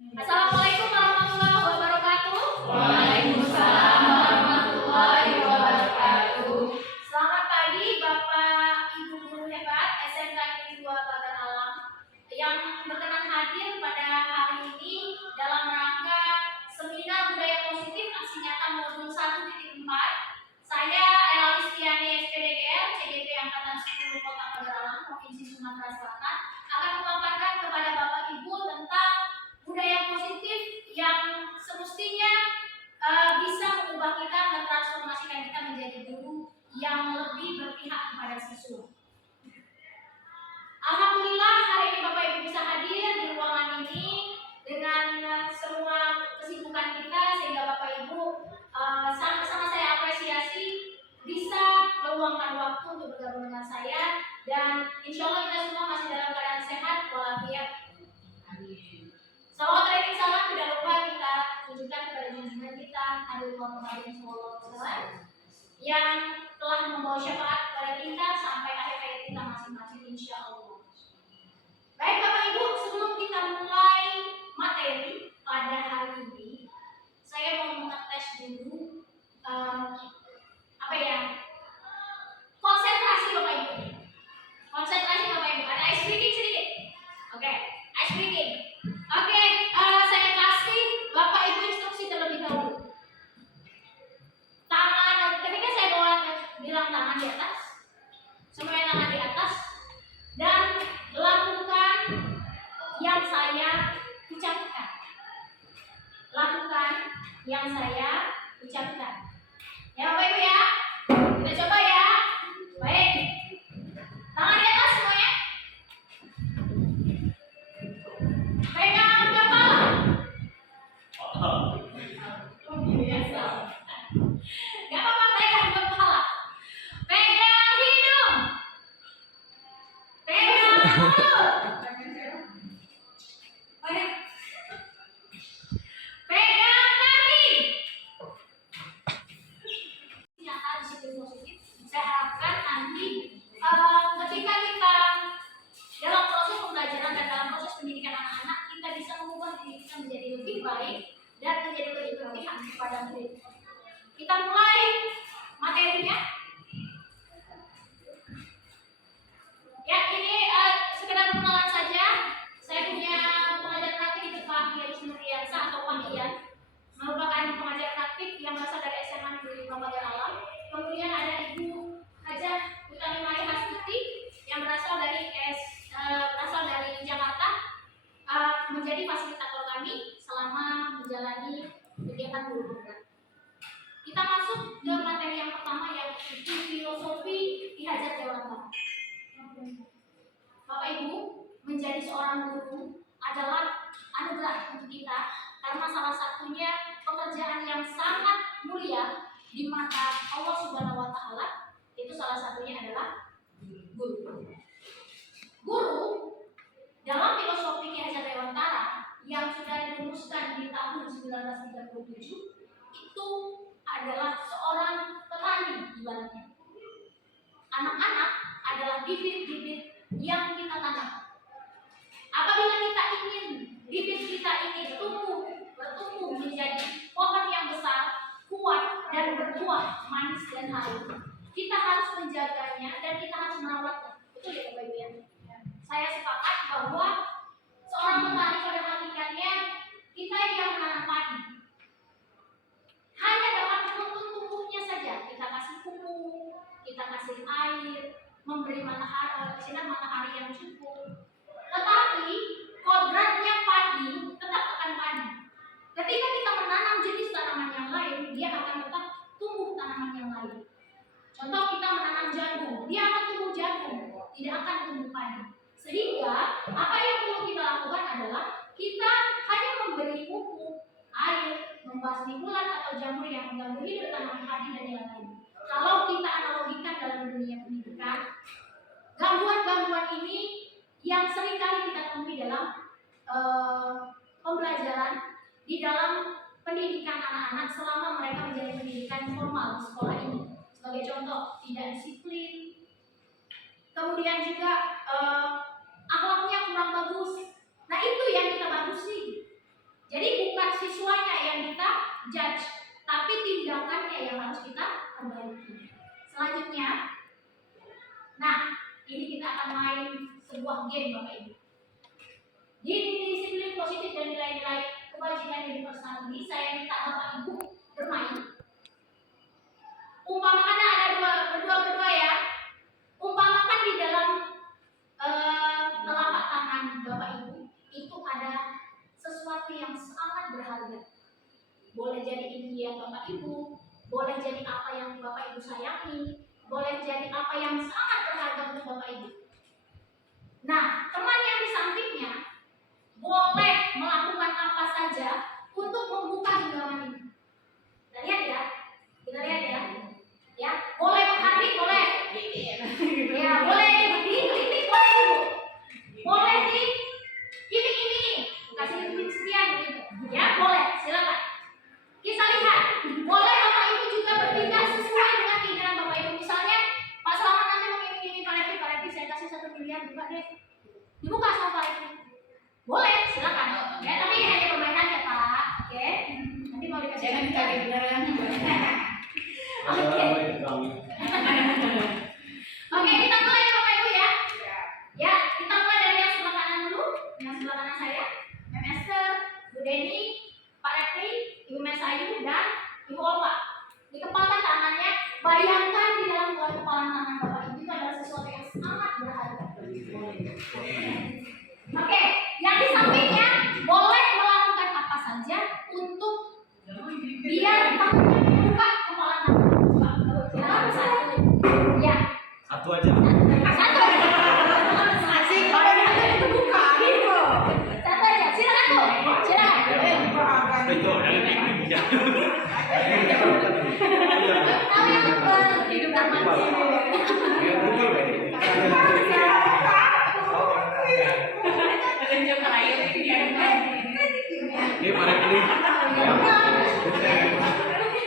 Assalamualaikum warahmatullahi wabarakatuh. Waalaikumsalam warahmatullahi wabarakatuh. Selamat pagi Bapak Ibu guru hebat SMK Negeri 2 Pagar Alam yang berkenan hadir pada hari ini dalam rangka Seminar Budaya Positif Aksi Nyata Modul 1.4. Saya Ella Listiani SPDGR CGP Angkatan 10 Kota Pagar Alam Provinsi Sumatera Selatan akan memaparkan kepada Bapak Ibu tentang budaya positif yang semestinya bisa mengubah kita, mentransformasikan kita menjadi guru yang lebih berpihak kepada siswa. Alhamdulillah hari ini Bapak Ibu bisa hadir di ruangan ini dengan semua kesibukan kita, sehingga Bapak Ibu sama-sama saya apresiasi bisa meluangkan waktu untuk bergabung dengan saya, dan insya Allah kita semua masih dalam keadaan sehat walafiat. Salawat alaihi salam tidak lupa kita tunjukkan kepada junjungan kita Nabi Muhammad SAW yang telah membawa syafaat kepada kita sampai akhir hayat kita masing-masing insya Allah. Baik Bapak Ibu, sebelum kita mulai materi pada hari ini, saya mau mengetes dulu konsentrasi Bapak Ibu. Konsentrasi Bapak Ibu. Ada ice breaking sedikit. Oke, ice breaking. Oke, saya kasih Bapak Ibu instruksi terlebih dahulu. Tangan, ketika saya bilang tangan di atas, semuanya tangan di atas, dan lakukan yang saya ucapkan. Lakukan yang saya ucapkan. Ya Bapak Ibu ya, kita coba ya. Baik, tangan di atas semuanya. Pegang kepala. Biasa. Gak apa-apa, pegang kepala. Pegang hidung. Pegang mulut. Pegang kaki. Nyata disiplin positif. Saya harapkan nanti ketika kita dalam proses pembelajaran dan dalam proses pendidikan anak-anak, kita bisa mengubah diri kita menjadi lebih baik dan menjadi lebih berpihak kepada murid. Kita mulai materinya. Ya, ini sekedar perkenalan saja. Saya punya pengajar praktik itu Pak Yaris Nuriansa atau Pak Ian, merupakan pengajar praktik yang berasal dari SMA Negeri 2 Pagar Alam. Kemudian ada Ibu Hajah Utami Mai Hastuti yang berasal dari Jakarta, menjadi fasilitator kami selama menjalani kegiatan guru program. Kita masuk ke materi yang pertama, yaitu filosofi Ki Hajar Dewantara. Bapak Ibu, menjadi seorang guru adalah anugerah untuk kita karena salah satunya pekerjaan yang sangat mulia di mata Allah Subhanahu wa Ta'ala. Itu salah satunya adalah guru. Guru dalam filosofi Ki Hajar Dewantara yang sudah dirumuskan di tahun 1937 itu adalah seorang petani ibaratnya. Anak-anak adalah bibit-bibit yang kita tanam. Apabila kita ingin bibit kita ini bertumbuh menjadi pohon yang besar, kuat dan berbuah manis dan harum, kita harus menjaganya dan kita harus merawatnya. Betul ya Bapak Ibu ya? Saya sepakat bahwa seorang petani pada hakikatnya kita yang menanam padi hanya dapat menuntut tumbuhnya saja. Kita kasih pupuk, kita kasih air, memberi sinar matahari yang cukup. Tetapi kodratnya padi tetap akan padi. Ketika kita menanam jenis tanaman yang lain, dia akan tetap tumbuh tanaman yang lain. Contoh, kita menanam jagung, dia akan tumbuh jagung, tidak akan tumbuh padi. Sehingga apa yang perlu kita lakukan adalah kita hanya memberi pupuk, air, membasmi ulat atau jamur yang mengganggu hidup tanaman padi dan yang lain. Kalau kita analogikan dalam dunia pendidikan, gangguan-gangguan ini yang seringkali kita temui dalam pembelajaran di dalam pendidikan anak-anak selama mereka menjalani pendidikan formal di sekolah ini. Sebagai contoh, tidak disiplin, kemudian juga akhlaknya kurang bagus. Nah itu yang kita bagusi. Jadi bukan siswanya yang kita judge, tapi tindakannya yang harus kita perbaiki. Selanjutnya, nah ini kita akan main sebuah game Bapak Ibu. Di disiplin positif dan nilai-nilai kebajikan universal ini saya minta Bapak Ibu bermain. Umpamakan ada berdua ya. Umpamakan di dalam telapak tangan Bapak Ibu itu ada sesuatu yang sangat berharga. Boleh jadi impian Bapak Ibu, boleh jadi apa yang Bapak Ibu sayangi, boleh jadi apa yang sangat berharga untuk Bapak Ibu. Nah, teman yang di sampingnya boleh melakukan apa saja untuk membuka genggaman ini. Kita lihat ya, ya, boleh menghardik, boleh, ya, boleh diklik, boleh dulu, boleh di ini, kasih sekian begitu, ya, boleh, silakan. Kita lihat, boleh Bapak Ibu juga bertindak sesuai dengan keinginan Bapak Ibu. Misalnya, Pak Selamat nanti mengiming-iming Pak Repi, saya kasih 1 miliar buka deh, dibuka sama Pak Repi. Boleh, silakan. Ya, tapi ini hanya permainan ya Pak. Oke. Nanti mau dikasih. Jangan dicari beneran. Oke. Oke, kita mulai ya Bapak Ibu ya. Ya, kita mulai dari yang sebelah kanan dulu. Yang sebelah kanan saya, Mbak Esther, Bu Deni, Pak Repli, Ibu Mesayu, dan Ibu Olga. Dikepalkan tangannya. Bayangkan di dalam kepalan tangan Bapak Ibu itu adalah sesuatu yang sangat berharga. Oke, yang di sampingnya boleh melakukan apa saja untuk biar membuka kepala tangan. Satu. Ya. Satu aja. Satu. Asik. Kalau yang itu buka gitu. Satu aja. Silakan tuh. Silakan. Betul, yang ini bisa. Tahu yang hidup dan mati. Ini Pak Repli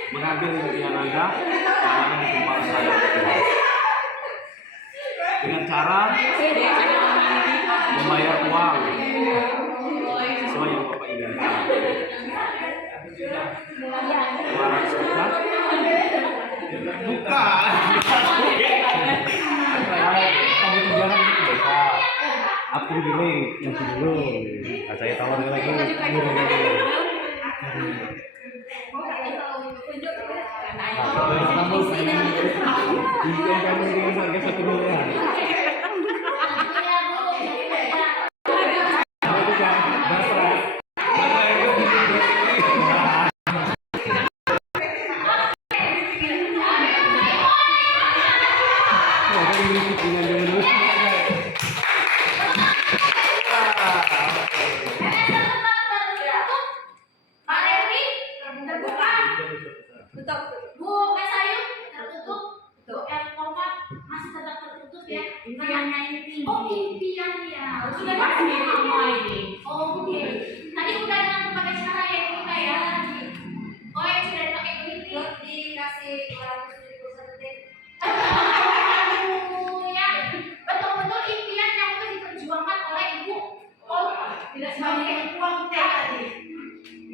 mengambil bagian Anda tangannya di kepala saya dengan cara membayar uang sesuai yang Bapak inginkan. 200 juta. Bukan. Kamu tunjangan itu bisa. Aku gini, yang dulu. Nah, saya tawarin lagi. Bu Mesayu tertutup, Bu Elva masih tetap tertutup ya. Impiannya ini. Oh impiannya. Sudah pasti apa ini? Oke. Tadi udah dengan berbagai cara ya kita ya. Oh yang sudah dipakai begitu. Dikasih 200.000 sedetik. Ya, betul-betul impian yang itu diperjuangkan oleh Ibu. Oh, tidak sebagai uang tadi.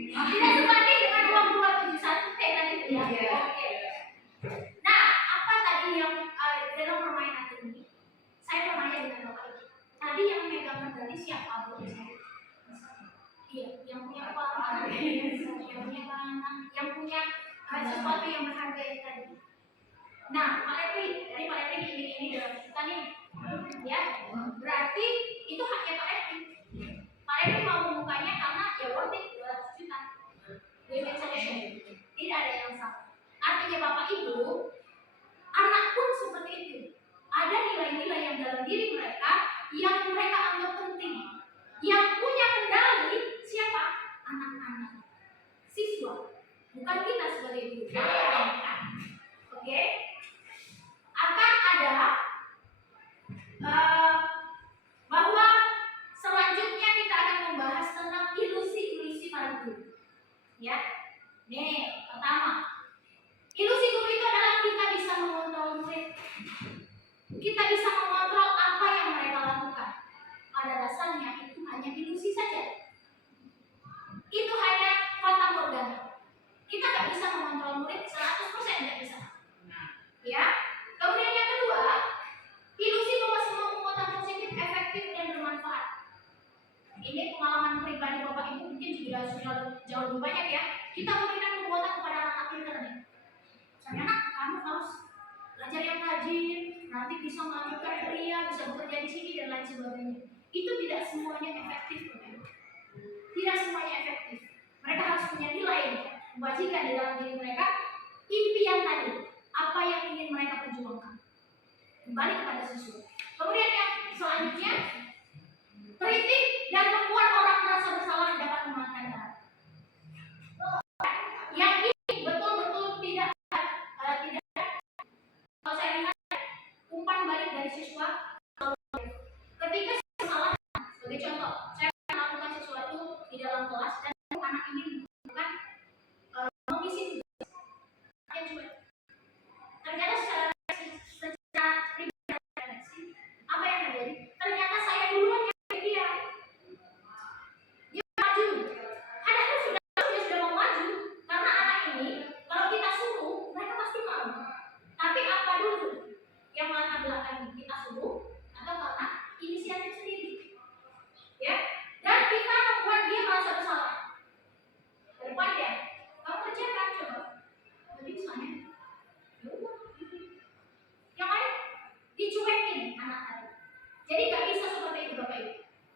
Tidak sebanding dengan uang 271 T tadi ya. Oke. Nah, apa tadi yang dalam permainan ini? Saya bermain dengan Bapak Ibu. Tadi yang megang medali siapa Bu? Iya, yang punya kepala, yang punya tangan, yang punya sesuatu yang berharga itu tadi. Nah, Pak Repli, dari Pak Repli ini dalam kita nih, ya. Berarti itu haknya Pak Repli. Pak Repli mau membukanya karena ya worth it 200 juta. Win-win solution. Tidak ada yang salah. Artinya Bapak Ibu, anak pun seperti itu. Ada nilai-nilai yang dalam diri mereka yang mereka anggap penting. Yang punya kendali siapa? Anak-anak, siswa, bukan kita sebagai guru. Oke? Akan ada jauh lebih banyak ya. Kita memberikan kekuatan kepada anak-anak kita nih. Misalnya, nak, kamu harus belajar yang rajin, nanti bisa melanjutkan kuliah, bisa bekerja di sini dan lain sebagainya. Itu tidak semuanya efektif, teman. Tidak semuanya efektif. Mereka harus punya nilai kebajikan di dalam diri mereka, impian tadi, apa yang ingin mereka perjuangkan. Kembali kepada siswa. Kemudian yang selanjutnya, kritik dan membuat orang merasa bersalah dapat memakan darah. Yang ini betul-betul tidak. Kalau saya lihat umpan balik dari siswa, ketika saya salah, sebagai contoh, saya melakukan sesuatu di dalam kelas dan anak ini bukan mengisi tugas. Ternyata secara pribadi, apa yang terjadi? Ternyata saya duluan yang dia maju. Padahal sudah mau maju, karena anak ini kalau kita suruh mereka pasti mau. Tapi apa dulu yang melatar belakang kita suruh atau karena inisiatif sendiri? Ya, dan kita membuat dia merasa bersalah. Depan ya, kamu kerjakan coba. Jadi misalnya, yang lain dicuekin anak tadi. Jadi nggak bisa seperti itu Bapak Ibu.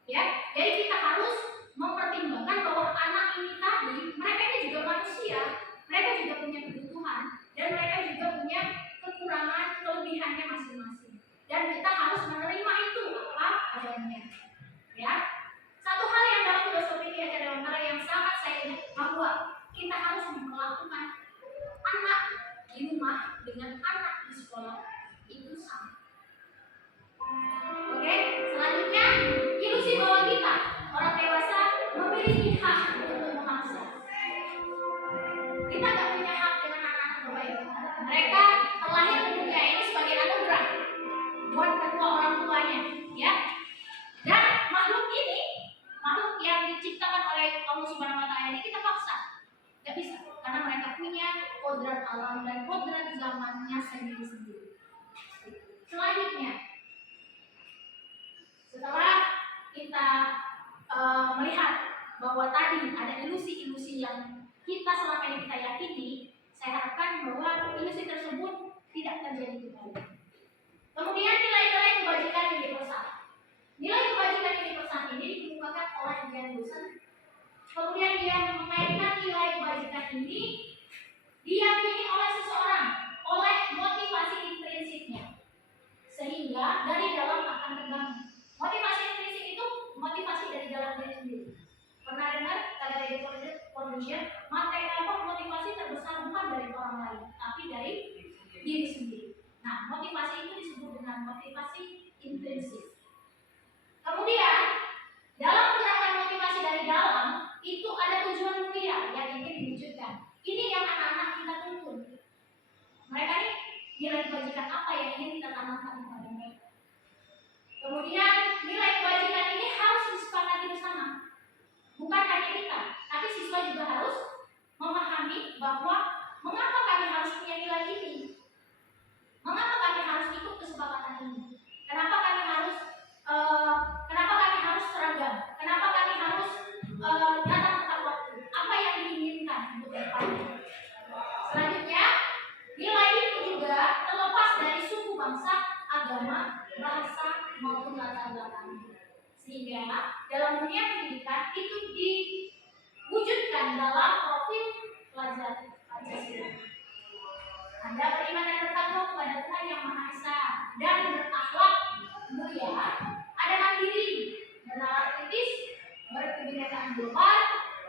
Ya, jadi kita harus mempertimbangkan bahwa anak ini tadi, mereka ini juga manusia, mereka juga punya kebutuhan dan mereka juga punya kekurangan, kelebihannya masing-masing. Dan kita harus menerima itu apa adanya. Ya, satu hal yang dalam filosofi Ki Hajar Dewantara yang sangat saya ingat bahwa kita harus memperlakukan anak di rumah dengan anak di sekolah itu sama. Oke, selanjutnya ilusi bahwa kita orang dewasa memiliki hak untuk memaksa. Kita nggak punya hak dengan anak-anak Bapak Ibu. Mereka terlahir di dunia ini sebagai anugerah buat kedua orang tuanya, ya. Dan makhluk ini, makhluk yang diciptakan oleh Allah Subhanahu Wa Taala ini kita paksa, nggak bisa, karena mereka punya kodrat alam dan kodrat zamannya sendiri-sendiri. Selanjutnya, setelah kita melihat bahwa tadi ada ilusi-ilusi yang kita selama ini kita yakini, saya harapkan bahwa ilusi tersebut tidak terjadi kembali. Kemudian nilai-nilai kebajikan yang dipersah. Nilai kebajikan yang dipersah ini dikemukakan oleh Jan Wilson. Kemudian dia mengaitkan nilai kebajikan ini diyakini oleh seseorang oleh motivasi intrinsiknya, sehingga dari dalam akan terbangun. Motivasi intrinsik itu motivasi dari dalam diri sendiri. Pernah dengar kata David Fortune, motivasi terbesar bukan dari orang lain, tapi dari diri sendiri. Nah, motivasi itu disebut dengan motivasi intrinsik. Kemudian, dalam gerakan motivasi dari dalam, itu ada tujuan mulia yang ingin diwujudkan. Ini yang anak-anak kita tuntun. Mereka ini nilai kebajikan apa yang ingin kita tanamkan kepada mereka. Kemudian, nilai kebajikan ini harus disepakati bersama. Bukan hanya kita, tapi siswa juga harus memahami bahwa mengapa kami harus punya nilai ini. Mengapa kami harus ikut kesepakatan ini? Kenapa kami harus seragam? Kenapa kami harus datang tepat waktu? Apa yang diinginkan untuk depannya? Selanjutnya, nilai itu juga terlepas dari suku bangsa, agama, bahasa maupun latar belakang. Sehingga dalam dunia pendidikan itu diwujudkan dalam profil pelajar Pancasila. Anda beriman dan bertakwa kepada Tuhan Yang Maha Esa dan berakhlak mulia, ada mandiri, bernalar kritis, berkebinekaan global,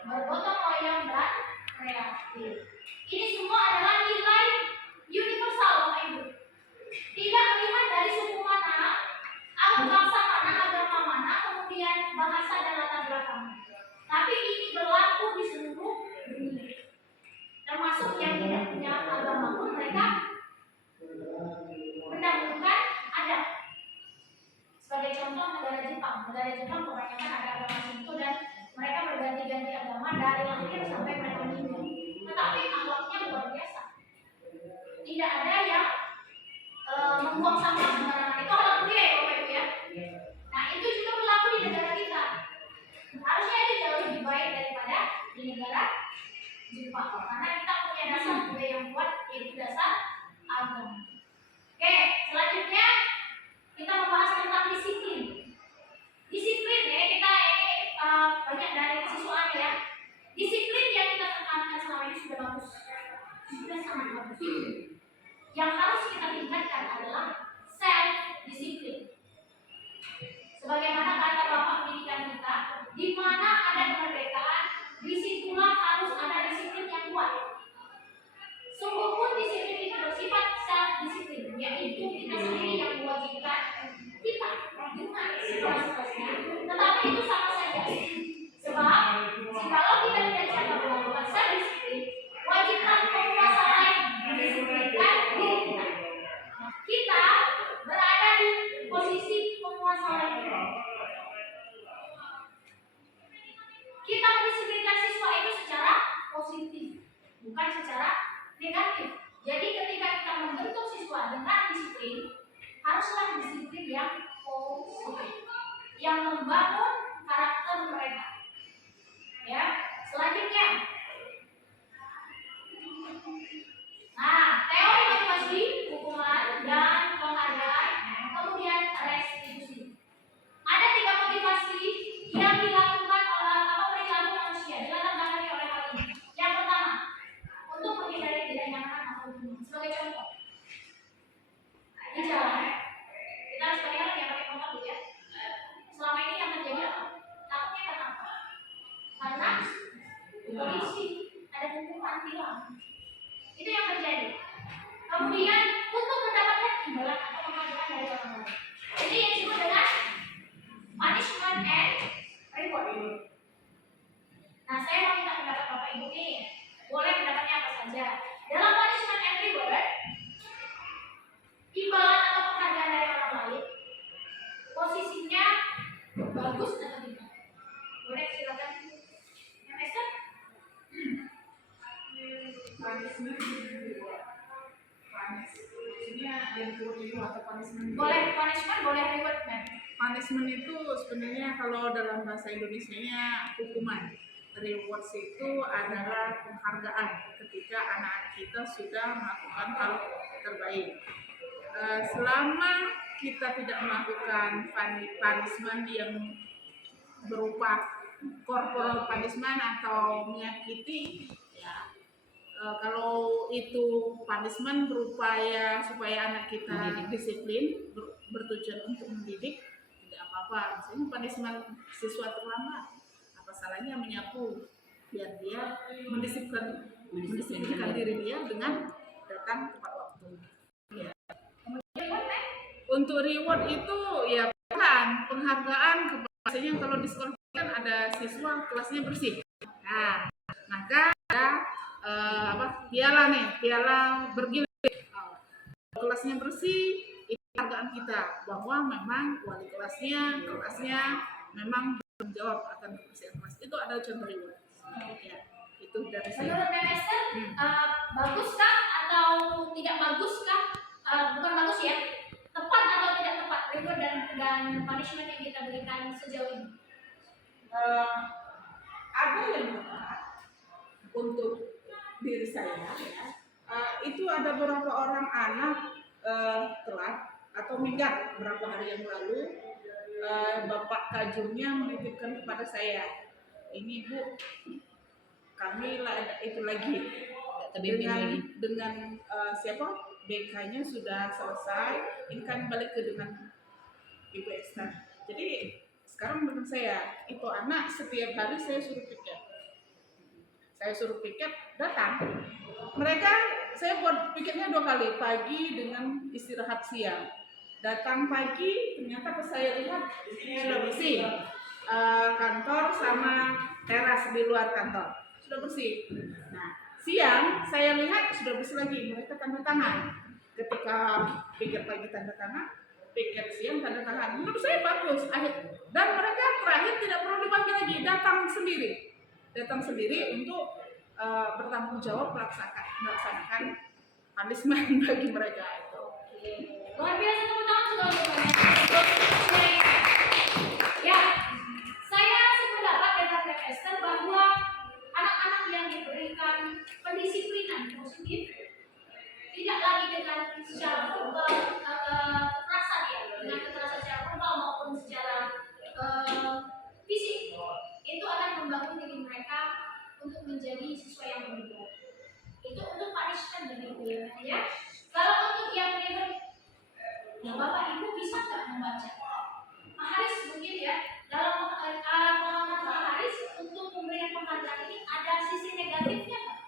bergotong royong dan kreatif. Ini semua adalah nilai universal, Bapak Ibu. Tidak melihat dari suku mana, bangsa mana, agama mana, kemudian bahasa dan latar belakang. Tapi ini berlaku di seluruh dunia. Termasuk yang tidak punya agama pun mereka mendahulukan adat. Sebagai contoh negara Jepang kebanyakan ada agama Shinto dan mereka berganti-ganti agama dari lahir sampai mereka meninggal. Tetapi akhlaknya luar biasa. Tidak ada yang membuang sampah sembarangan. Itu akhlak mulia ya Bapak Ibu ya. Nah itu juga berlaku di negara kita. Harusnya itu jauh lebih baik daripada di negara Jepang. Karena kita punya dasar budaya yang kuat, yaitu dasar agama. Oke, selanjutnya kita membahas tentang disiplin. Disiplin ya, kita ini banyak dari siswa ya. Disiplin yang kita tekankan selama ini sudah bagus, sudah sangat bagus. Yang harus kita tingkatkan adalah self disiplin. Sebagaimana kata Bapak pendidikan kita, di mana ada kemerdekaan, disitulah harus ada disiplin yang kuat. Sungguh pun disiplin itu bersifat self disiplin, yaitu kita sendiri yang mewajibkan kita dengan situasi-situasinya. Tetapi itu sama saja. Sebab jikalau kita tidak jaga melakukan self disiplin, wajibkan penguasa lain mendisiplinkan diri kita. Kita berada di posisi penguasa lain. Kita mendisiplinkan siswa itu secara positif, bukan secara negatif. Jadi ketika kita membentuk siswa dengan disiplin, haruslah disiplin yang positif, yang membangun karakter mereka. Ya, selanjutnya. Nah, teori motivasi, hukuman, dan penghargaan, kemudian restitusi. Ada 3 motivasi yang dilakukan oleh perilaku manusia, dilakukan oleh hal ini. Yang pertama, untuk menghindari tidak nyaman atau bunuh. Sebagai contoh, di jalan kita harus bayar yang pakai motor ya. Selama ini yang terjadi apa? Takutnya kenapa? Karena polisi ada hukuman tilang. Itu yang terjadi. Kemudian untuk mendapatkan imbalan atau penghargaan dari orang lain. Jadi yang disebut dengan punishment and reward. Nah, saya mau minta pendapat Bapak Ibu nih. Boleh pendapatnya apa saja. Dalam punishment and reward, imbalan atau penghargaan dari orang lain, posisinya bagus atau tidak? Boleh silakan. Yang Esther? Punishment yang itu atau punishment. Boleh punishment, boleh reward. Punishment itu sebenarnya kalau dalam bahasa Indonesianya hukuman. Rewards itu adalah penghargaan ketika anak-anak kita sudah melakukan hal terbaik. Selama kita tidak melakukan punishment yang berupa corporal punishment atau menyakiti, ya, kalau itu punishment berupaya supaya anak kita disiplin, bertujuan untuk mendidik, tidak apa-apa. Misalnya punishment siswa terlambat, apa salahnya menyapu biar dia mendisiplinkan diri dia dengan datang tepat waktu. Ya. Untuk reward itu ya kan penghargaan kepada kalau di sekolah kan ada siswa kelasnya bersih. Nah, maka ada piala bergilir. Kelasnya bersih, itu penghargaan kita bahwa memang wali kelasnya memang bertanggung jawab akan kebersihan kelas. Itu ada contoh reward. Ya, itu dari saya. Menurut Esther, baguskah atau tidak baguskah? Bukan bagus ya, tepat atau tidak tepat reward dan punishment yang kita berikan sejauh ini? Ada yang tepat untuk diri saya, ya. Itu ada beberapa orang anak telat atau minggat beberapa hari yang lalu, Bapak Kajurnya menitipkan kepada saya, ini Bu, kami itu lagi dengan siapa? BK-nya sudah selesai, ini kan balik ke dengan Ibu Esther. Jadi sekarang dengan saya, itu anak setiap hari saya suruh piket datang. Mereka saya buat piketnya 2 kali, pagi dengan istirahat siang. Datang pagi, ternyata pas saya lihat sudah bersih. Kantor sama teras di luar kantor sudah bersih. Nah, siang saya lihat sudah bersih lagi, mereka tanda tangan. Ketika piket pagi tanda tangan, piket siang tanda tangan. Menurut saya bagus. Dan mereka terakhir tidak perlu dipanggil lagi, datang sendiri untuk bertanggung jawab melaksanakan punishment bagi mereka itu. Luar biasa, tepuk tangan sudah ya. Saya sependapat dengan Esther bahwa anak-anak yang diberikan membaca. Pak Haris mungkin ya, dalam pengalaman Pak Haris untuk pemberian penghargaan ini ada sisi negatifnya nggak?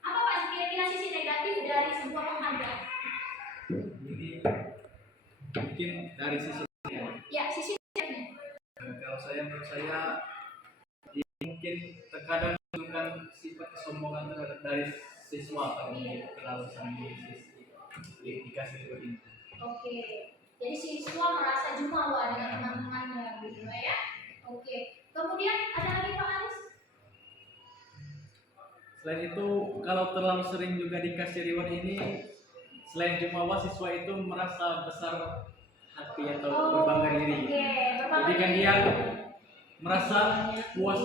Apa Pak kira-kira sisi negatif dari sebuah penghargaan? Jadi mungkin dari sisi Ya, sisi negatifnya. kalau menurut saya ini mungkin terkadang menunjukkan sifat kesombongan terhadap dari siswa kalau terlalu sering dikasih seperti itu. Oke, jadi siswa merasa jumawa dengan teman-temannya, gitu ya. Oke, kemudian ada lagi Pak Haris? Selain itu, kalau terlalu sering juga dikasih reward ini, selain jumawa, siswa itu merasa besar hati atau berbangga diri. Oke, berbangga Jadi kan diri. dia merasa puas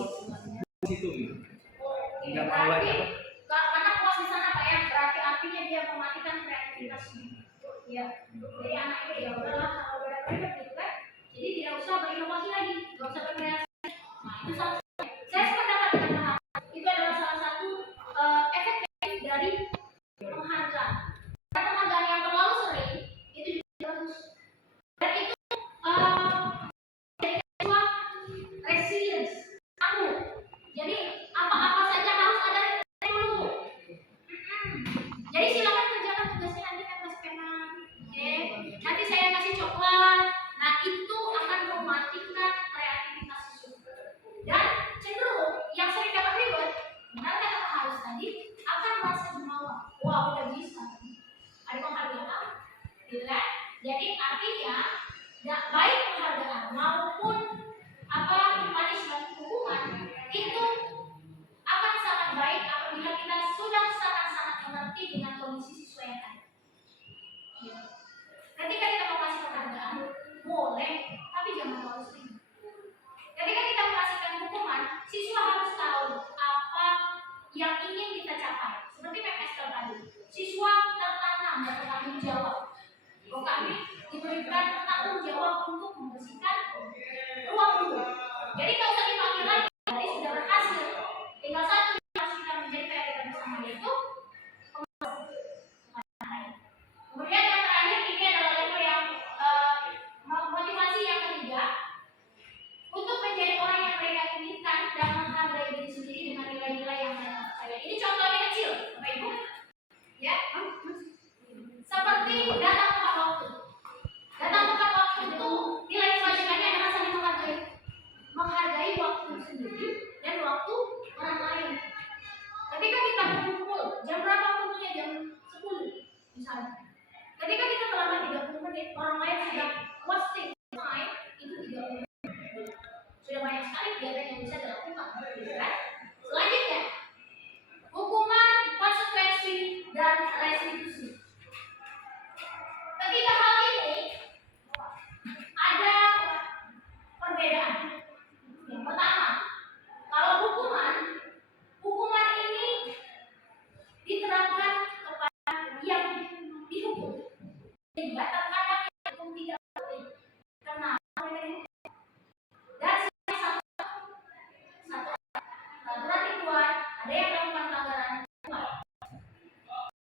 di situ. Oke, Nggak mau lagi berarti apa? karena puas di sana Pak ya, berarti artinya dia mematikan kreativitasnya. Ya, jadi anak itu ya udahlah kalau udah private gitu kan, jadi tidak usah berinovasi lagi, nggak usah berkreasi. Nah itu salah satu. Saya sependapat dengan Pak Haris. Itu adalah salah satu efek negatif dari penghargaan. Karena penghargaan yang terlalu sering itu juga bagus. Dan itu jadi sebuah resilience. Jadi apa-apa saja harus ada dulu. Jadi silakan kerjakan tugasnya nanti kan Mas Penan. Oke. Nanti saya kasih coklat. Nah, itu akan mematikan kreativitas siswa. Dan cenderung yang sering dapat reward, benar kata Pak Haris tadi, akan merasa jumawa. Wah, udah bisa. Ada penghargaan. Gitu kan? Jadi artinya baik penghargaan maupun punishment hukuman itu akan sangat baik apabila kita sudah sangat-sangat mengerti dengan kondisi siswa yang ada. Ya. Ketika kita mau kasih penghargaan, boleh, tapi jangan terlalu sering. Ketika kita mengasihkan hukuman, siswa harus tahu apa yang ingin kita capai. Seperti PMS tadi, siswa tertanam dan bertanggung jawab. Kami diberikan tanggung jawab untuk membersihkan ruang guru. Jadi kalau usah dipanggil lagi, jadi sudah berhasil. Tinggal satu yang harus kita menjadi kayak kita bersama yaitu kemudian yang terakhir ini adalah level yang motivasi yang ketiga untuk menjadi orang yang mereka inginkan dan menghargai diri sendiri dengan nilai-nilai yang mereka percaya. Ini contohnya kecil, Bapak Ibu. Ya, seperti datang tepat waktu. Datang tepat waktu itu nilai kewajibannya adalah saling menghargai waktu sendiri dan waktu orang lain. Ketika kita berkumpul, jam berapa kumpulnya? Jam 10 misalnya. Ketika kita terlambat 30 menit, orang lain sudah wasting time itu 30 menit. Sudah banyak sekali kegiatan yang bisa dilakukan. Kan? Selanjutnya, hukuman, konsekuensi, dan restitusi. Ketiga hal ini ada perbedaan. Yang pertama, kalau hukuman ini diterapkan kepada yang dihukum. Sehingga terkadang yang dihukum tidak boleh karena dan satu peraturan dibuat, ada yang melakukan pelanggaran.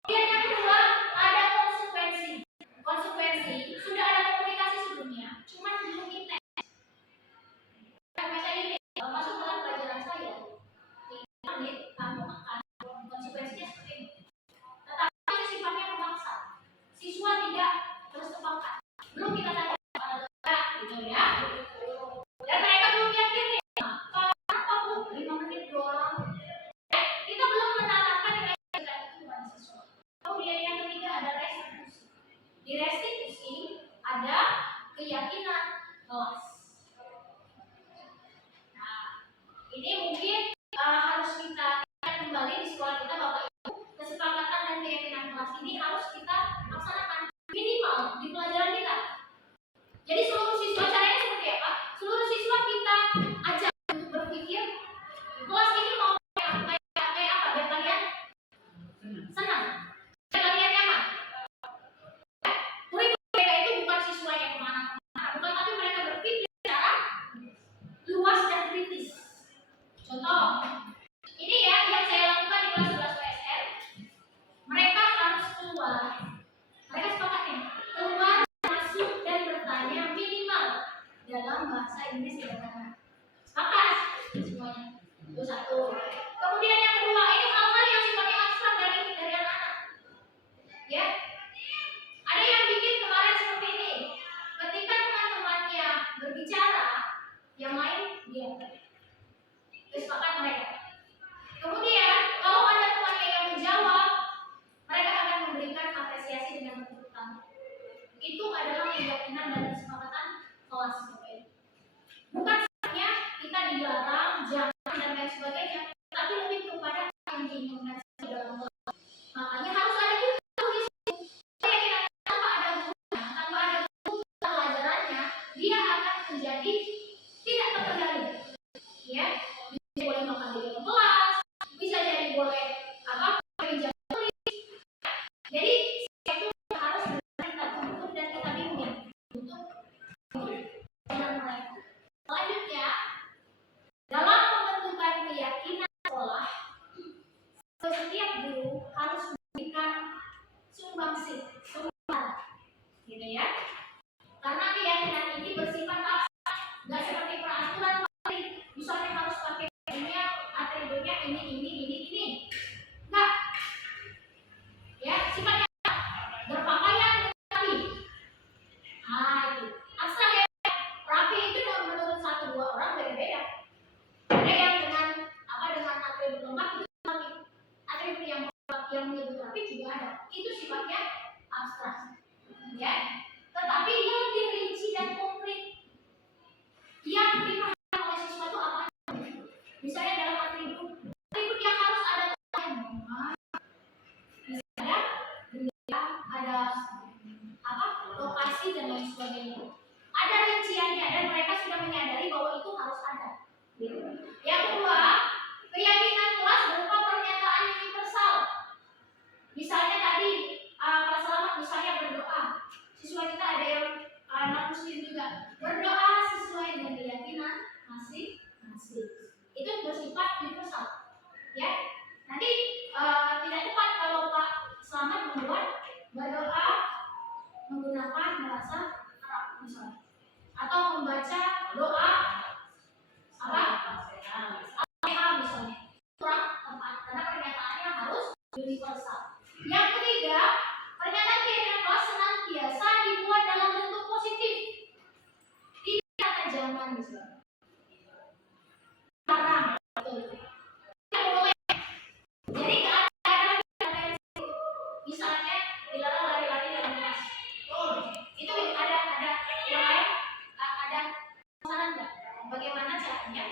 Kemudian yang kedua, ada konsekuensi. Konsekuensi sudah ada komunikasi sebelumnya, cuma belum intens. Sampai saya ini masuk dalam pelajaran saya. Ini kamu akan konsekuensinya seperti ini. Tetapi itu sifatnya memaksa. Siswa tidak terus terpakat. Belum kita tanya gitu ya. Dan mereka belum yakin nih. Kenapa Bu? 5 menit doang. Kita belum menanamkan nilai-nilai itu kepada siswa. Kemudian yang ketiga ada restitusi. Di restitusi ada keyakinan kelas. Nah, ini mungkin harus kita kembali di sekolah kita Bapak Ibu. Kesepakatan dan keyakinan kelas ini harus kita laksanakan minimal di pelajaran kita. Jadi seluruh siswa caranya seperti apa? dalam bahasa Inggris sederhana. Sepakat semuanya? Itu satu. Kemudian yang kedua, ini hal-hal yang sifatnya abstrak dari anak-anak. Ya, ada yang bikin kemarin seperti ini. Ketika teman-temannya berbicara, yang lain diam. Sepakat mereka. Kemudian kalau ada temannya yang menjawab, mereka akan memberikan apresiasi dengan tepuk tangan. Itu adalah keyakinan dan kesepakatan kelas Bapak Ibu. Bukan hanya kita dilarang, jangan dan lain sebagainya, tapi lebih kepada yang diinginkan dalam kelas. Makanya harus ada guru di situ. Keyakinan tanpa ada gurunya, tanpa ada guru pelajarannya, dia akan menjadi tidak terkendali. Ya, bisa boleh makan di dalam kelas, bisa jadi boleh apa? Pinjam tulis. Jadi itu harus kita tuntut dan kita bimbing untuk mereka. Selanjutnya, dalam pembentukan keyakinan sekolah, setiap guru harus memberikan sumbangsih, gitu ya. Karena keyakinan ini bersifat abstrak, nggak seperti peraturan menteri. Misalnya harus pakai ini, atributnya ini. Enggak. Ya, sifatnya berpakaian rapi. Itu abstrak ya. Rapi itu menurut satu dua orang beda-beda. Ada yang dengan atribut lengkap itu rapi. Atribut yang menyebut rapi juga ada. Itu sifatnya abstrak. Ya. Tetapi dia lebih rinci dan konkret. Yang dipahami oleh siswa itu apa? Misalnya dalam atribut yang harus ada misalnya ada apa? Lokasi dan lain sebagainya. Ada rinciannya dan mereka sudah menyadari bahwa itu harus ada. Yang kedua, keyakinan kelas berupa pernyataan universal. Misalnya tadi Pak Selamat misalnya berdoa. Siswa kita ada yang anak muslim juga berdoa sesuai dengan keyakinan masing-masing. Itu bersifat universal. Ya, nanti tidak tepat kalau Pak Selamat membuat berdoa menggunakan bahasa Arab misalnya, atau membaca doa apa? Al-Fatihah misalnya. Kurang tepat karena pernyataannya harus universal. Yang ketiga, pernyataan keyakinan kelas senantiasa dibuat dalam bentuk positif. Tidak kata jangan misalnya. Larang. Tidak boleh. Jadi nggak ada lagi kata yang misalnya dilarang lari-lari dalam kelas. Itu ada yang lain, ada saran nggak? Bagaimana caranya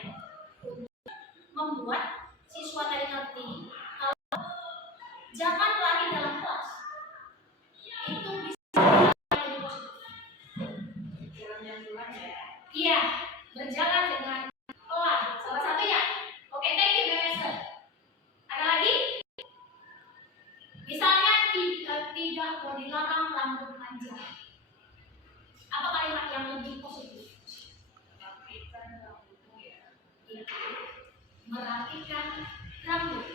membuat siswa tadi ngerti kalau jangan lari dalam kelas itu bisa menjadi positif. Iya, berjalan dengan pelan. Salah satunya. Oke, thank you, Master. Ada lagi? Misalnya tidak mau dilarang rambut panjang. Apa kalimat yang lebih positif? Merapikan rambut.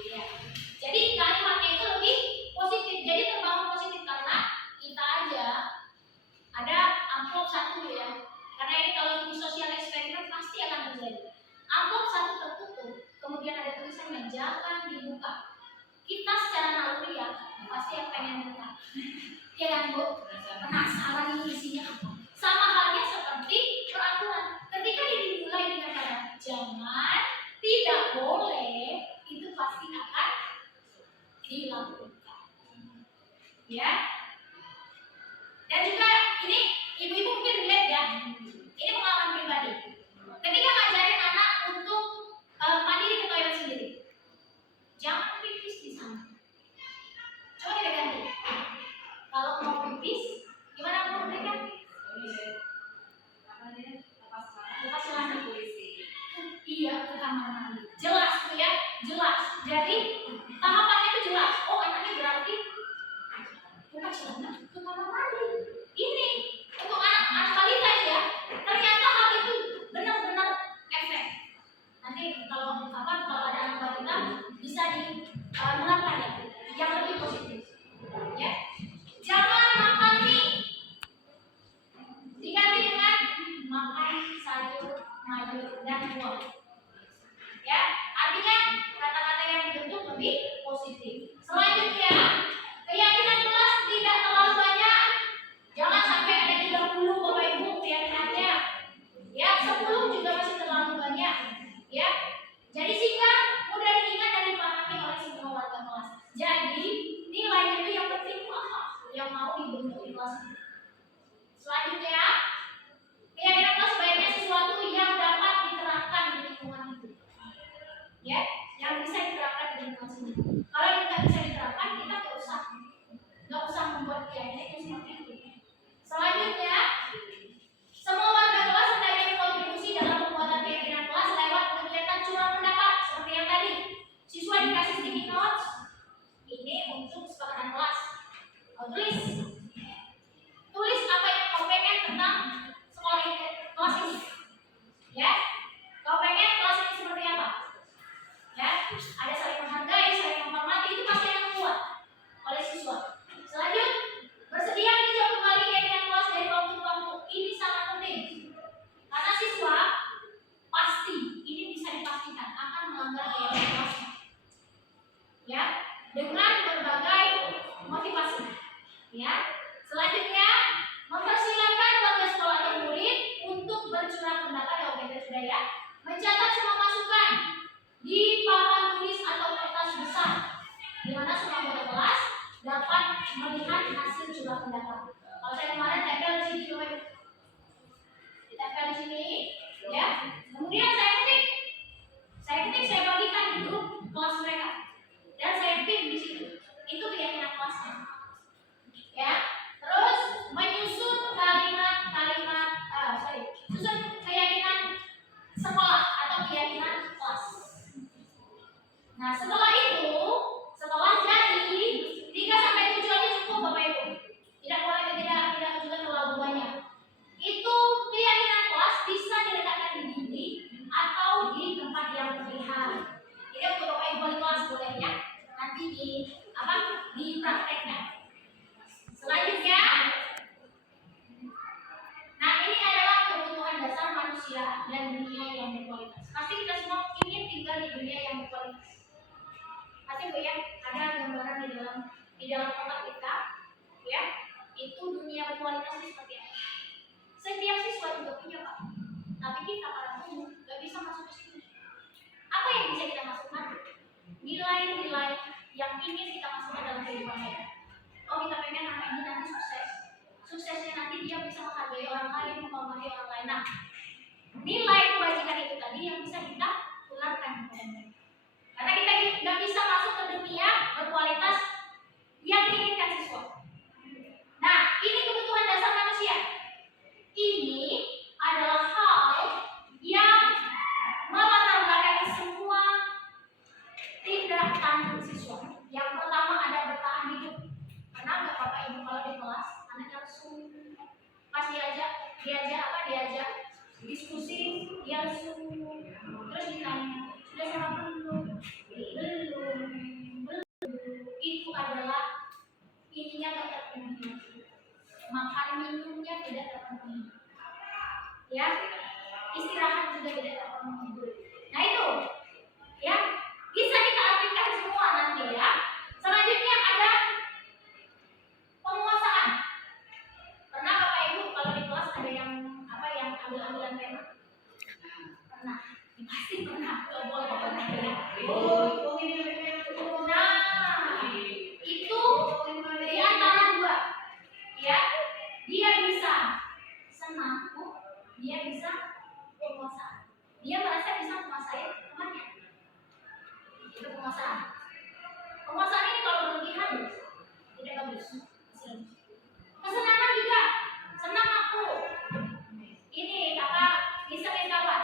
Iya. Jadi kalimatnya itu lebih positif. Jadi terbangun positif karena kita aja ada amplop satu ya. Karena ini kalau di sosial eksperimen pasti akan terjadi. Amplop satu tertutup, kemudian ada tulisannya jangan dibuka. Kita secara naluri ya pasti yang pengen buka. Ya kan Bu? Penasaran ini isinya apa? Sama halnya seperti peraturan. Ketika dimulai dengan kata jangan, tidak boleh, itu pasti akan dilakukan. Ya. Dan juga ini ibu-ibu mungkin relate ya. Ini pengalaman pribadi. Ketika ngajarin anak untuk mandiri ke toilet sendiri, jangan pipis di sana. Coba kita ganti. Kalau mau pipis, gimana mau mereka? Lepas celana. Iya, ke kamar mandi. Jelas tuh ya, jelas. Jadi tahapannya itu jelas. Oh, anaknya berarti bukan celana, ke kamar mandi. Ini untuk anak balita ya. Ternyata dan buah. Ya, artinya kata-kata yang dibentuk lebih positif. Selanjutnya, keyakinan kelas tidak terlalu banyak. Jangan sampai ada 30 Bapak Ibu keyakinannya. Ya, 10 juga masih terlalu banyak. Ya. Jadi singkat, mudah diingat dan dipahami oleh semua warga kelas. Jadi, nilai itu yang penting yang mau dibentuk di kelas. Selanjutnya, keyakinan kelas sebaiknya sesuatu yang dapat diterapkan di lingkungan itu. Ya, yang bisa diterapkan di lingkungan sini. Kalau yang tidak bisa diterapkan, kita nggak usah membuat keyakinan itu seperti itu. Selanjutnya, semua warga kelas hendaknya berkontribusi dalam pembuatan keyakinan kelas lewat kegiatan curah pendapat seperti yang tadi. Siswa dikasih sticky notes. Ini untuk kesepakatan kelas. Tulis apa yang kau pengen tentang sekolah ini, kelas ini. Ya, kau pengen kelas ini seperti apa? Ya, ada saling menghargai, saling menghormati, itu pasti yang kuat oleh siswa. Selanjutnya, bersedia meninjau kembali keyakinan kelas dari waktu ke waktu. Ini sangat penting karena siswa pasti, ini bisa dipastikan akan melanggar keyakinan kelasnya. Ya, dengan berbagai motivasi. Ya, selanjutnya mempersilahkan warga sekolah atau murid untuk bercurah pendapat. Ya, oke, sudah ya. Mencatat semua masukan di papan tulis atau kertas besar, di mana semua anggota kelas dapat melihat hasil curah pendapat. Kalau saya kemarin tempel di sini, coba ditempel di sini, ya. Kemudian saya ketik, saya bagikan di grup kelas mereka, dan saya pin di situ. Itu keyakinan kelasnya. Ya, terus menyusun susun keyakinan sekolah atau keyakinan kelas. Nah, setelah jadi 3 sampai 7 aja cukup Bapak Ibu. Tidak juga terlalu banyak. Itu keyakinan kelas bisa diletakkan di dinding atau di tempat yang terlihat. Jadi untuk Bapak Ibu di kelas boleh ya. Nanti dipraktekkan. Selanjutnya, nah ini adalah kebutuhan dasar manusia dan dunia yang berkualitas. Pasti kita semua ingin tinggal di dunia yang berkualitas. Pasti Bu ya, ada gambaran di dalam otak kita, ya. Itu dunia berkualitas itu seperti apa? Setiap siswa juga punya Pak. Tapi kita para guru nggak bisa masuk ke situ. Apa yang bisa kita masukkan? Nilai-nilai yang ingin kita masukkan dalam kehidupan kita. Oh, kita pengen anak ini nanti sukses. Suksesnya nanti dia bisa menghargai orang lain, menghormati orang lain. Nah, nilai kebajikan itu tadi yang bisa kita tularkan kepada mereka. Karena kita nggak bisa masuk ke dunia berkualitas yang diinginkan siswa. Nah, ini kebutuhan dasar manusia. Ini adalah hal yang melatar belakangi semua tindak tanduk siswa. Yang pertama ada bertahan hidup. Pernah nggak Bapak Ibu kalau di kelas anaknya langsung pas diajak diskusi, dia langsung terus ditanya sudah sarapan belum? Belum. Itu adalah ininya nggak terpenuhi. Makan minumnya tidak terpenuhi. Ya, istirahat juga tidak terpenuhi. Nah itu, ya bisa kita aplikasi semua nanti ya. Selanjutnya ada penguasaan. Pernah Bapak Ibu kalau di kelas ada yang ambil-ambilan tema? Pernah, pasti pernah. Gak boleh pernah ya. Nah, itu di antara dua, ya. Dia bisa senang, dia bisa penguasaan. Dia merasa bisa menguasai temannya. Itu penguasaan. Penguasaan ini kalau berlebihan tidak bagus. Kesenangan juga, senang aku. Ini bisa kawan.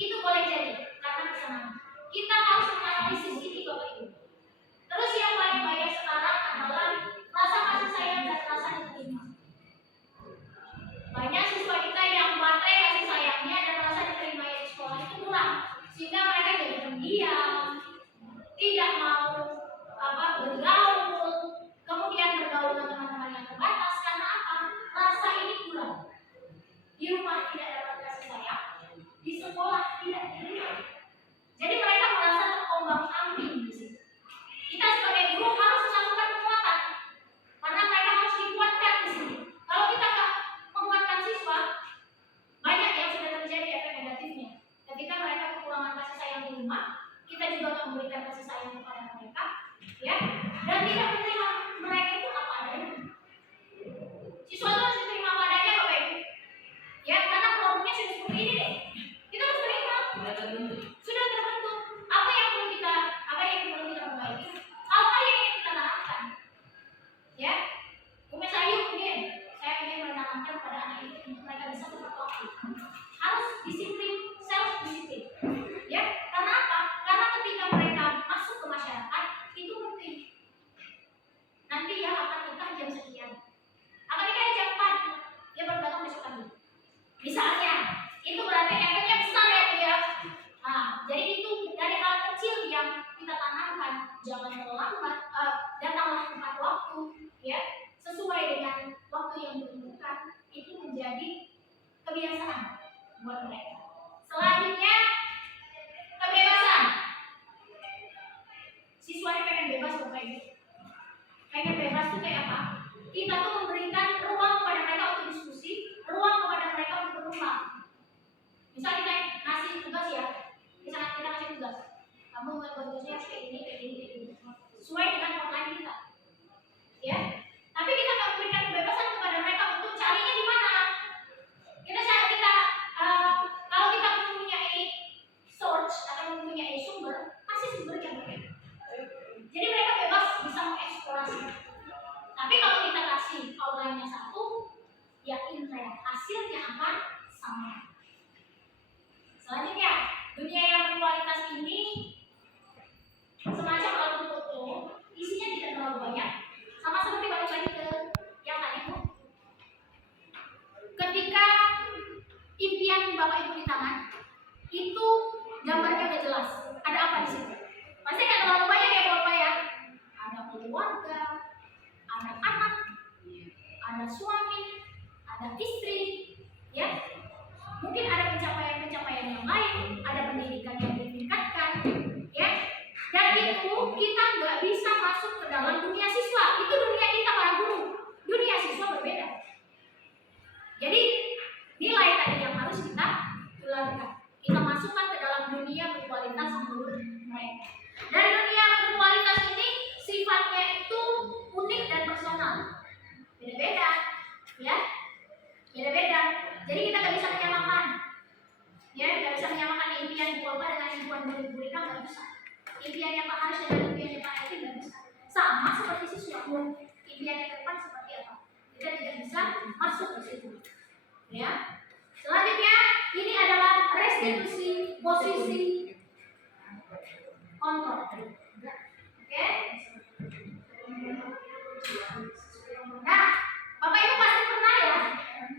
Itu boleh jadi karena kesenangan. Kita harus menganalisis ini Bapak Ibu. Terus yang paling banyak sekarang adalah rasa kasih sayang dan rasa diterima. Banyak siswa kita yang baterai kasih sayangnya dan rasa diterima di sekolah itu kurang, sehingga mereka jadi pendiam, tidak mau bergaul, kemudian memberikan kasih sayang kepada mereka, ya, dan tidak menerima mereka itu apa adanya. Siswa itu harus diterima apa adanya, Bapak Ibu. Ya, karena produknya sudah seperti ini deh. Kita harus terima. Sudah terbentuk. Apa yang perlu kita perbaiki? Apa yang ingin kita tanamkan? Ya, Umi Sayu mungkin saya ingin menanamkan pada anak itu untuk mereka bisa tepat waktu. Harus disiplin, self disiplin. Ya, karena apa? Karena ketika mereka masuk ke masyarakat itu penting. Nanti ya akan nikah jam sekian. Akan nikah jam 4. Dia baru datang besok pagi. Misalnya, itu berarti efeknya besar ya Bu ya. Nah, jadi itu dari hal kecil yang kita tanamkan. Jangan terlambat, datanglah tepat waktu, ya, sesuai dengan waktu yang ditentukan. Itu menjadi kebiasaan buat mereka. Selanjutnya, kebebasan. Siswanya pengen bebas Bapak Ibu. Pengen bebas itu kayak apa? Kita tuh memberikan ruang kepada mereka untuk diskusi, ruang kepada mereka untuk berkembang. Misal kita ngasih tugas ya, misalnya kita ngasih tugas, kamu buat tugasnya kayak ini, kayak ini, kayak ini, sesuai dengan outline kita, ya. Tapi kita nggak memberikan kebebasan kepada mereka untuk carinya di mana. Kalau kita mempunyai source atau mempunyai sumber, kasih sumbernya mereka. Jadi mereka bebas bisa mengeksplorasi. Tapi kalau kita kasih outline-nya satu, yakin saya hasilnya akan sama. Selanjutnya, dunia yang berkualitas ini semacam album foto, isinya tidak terlalu banyak, sama seperti balik lagi ke yang tadi Bu. Ketika impian Bapak Ibu di tangan, itu gambarnya udah jelas. Ada apa di situ? Pasti kan terlalu banyak ya Bapak ya. Ada keluarga, ada anak, ada suami, ada istri, ya. Mungkin ada pencapaian-pencapaian yang lain, ada pendidikan yang ditingkatkan, ya. Dan itu kita nggak bisa masuk ke dalam dunia siswa. Itu dunia kita para guru. Dunia siswa berbeda. Jadi nilai tadi yang harus kita tularkan. Kita masukkan ke dalam dunia berkualitas menurut mereka. Dan dunia berkualitas ini sifatnya itu unik dan personal. Beda-beda, ya. Beda-beda. Jadi kita nggak bisa menyamakan, ya, nggak bisa menyamakan impian Bu Alba dengan impian Bu Rika, nggak bisa. Impiannya Pak Haris dengan impiannya Pak Edi nggak bisa. Sama seperti siswa, impiannya ke depan seperti apa? Kita tidak bisa masuk ke situ, ya. Selanjutnya, ini adalah restitusi posisi kontrol. Oke? Nah, Bapak Ibu pasti pernah ya,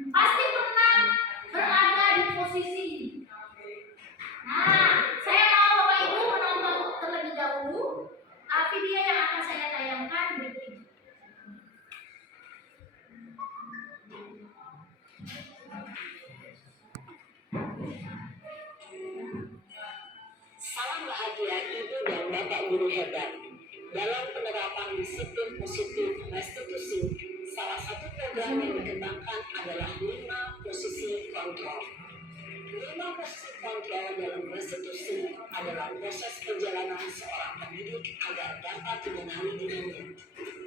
pasti pernah berada di posisi ini. Nah, saya mau Bapak Ibu menonton terlebih dahulu video yang akan saya tayangkan berikut ini. Salam bahagia Ibu dan Bapak Guru hebat. Dalam penerapan disiplin positif restitusi, salah satu program yang dikembangkan adalah 5 posisi kontrol. 5 posisi kontrol dalam restitusi adalah proses perjalanan seorang pendidik agar dapat mengenali dirinya.